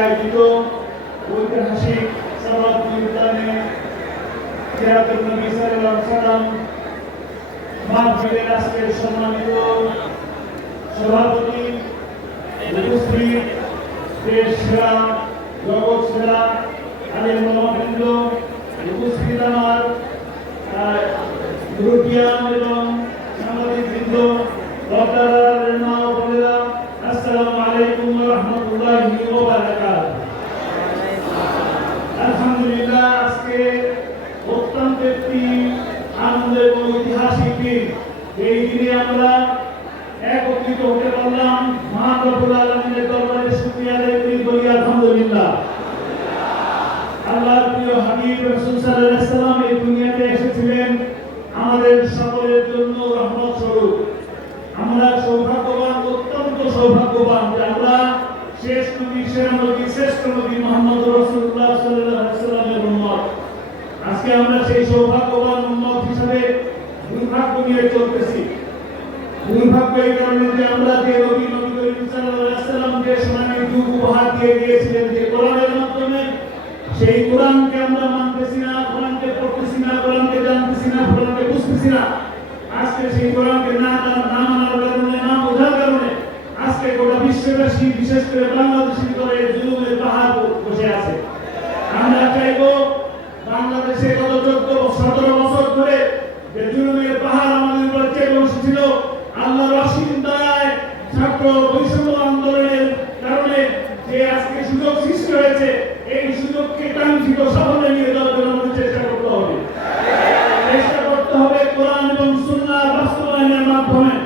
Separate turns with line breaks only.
আয়োজিত ঐতিহাসিক সমাজ কীর্তনে সিরাতুল নবী সাল্লাল্লাহু আলাইহি সাল্লাম মাহফিলের আজকের সম্মানিত সভাপতি উপস্থিত দেশ সেরা জগৎ সেরা আলেম মহাবৃন্দ ইউরোপিয়ান এবং একটি আনন্দ এবং এই দিনে আমরা একত্রিত হতে পারলাম মহান রব্বুল আলমিনের দরবারে শুকরিয়া আদায় করি বলি প্রিয় হাবিব রাসূল এই দুনিয়াতে এসেছিলেন। আমাদের সকলের জন্য রহমত স্বরূপ। আমরা সৌভাগ্যবান, অত্যন্ত সৌভাগ্যবান যে আমরা শেষ নবী, সেরা নবী, শ্রেষ্ঠ নবী মোহাম্মদ আলাইহি সাল্লামের উম্মত। আজকে আমরা সেই সৌভাগ্যবান উম্মত হিসেবে দুর্ভাগ্য নিয়ে চলতেছি। দুর্ভাগ্য এই কারণে যে আমরা যে নবী নবী করিম সাল্লাম যে সোনালী যুগ উপহার দিয়ে গিয়েছিলেন যে কোরআনের মাধ্যমে, সেই কোরআনকে আমরা মানতেছি না, কোরআনকে পড়তেছি না, কোরআনকে জানতেছি না বুঝতেছি না আজকে সেই কোরআনকে না জানা- না মানার কারণে, না বোঝার কারণে, আজকে গোটা বিশ্ববাসী, বিশেষ করে বাংলাদেশি করে জুলুমের পাহাড় বসে আছে। আমরা চাইব বাংলাদেশে গত চোদ্দ সতেরো বছর ধরে যে জুলুমের পাহাড় আমাদের উপর চেপে বসেছিল, আল্লাহর অসীম দয়ায় ছাত্র বৈষম্য মাধ্যমে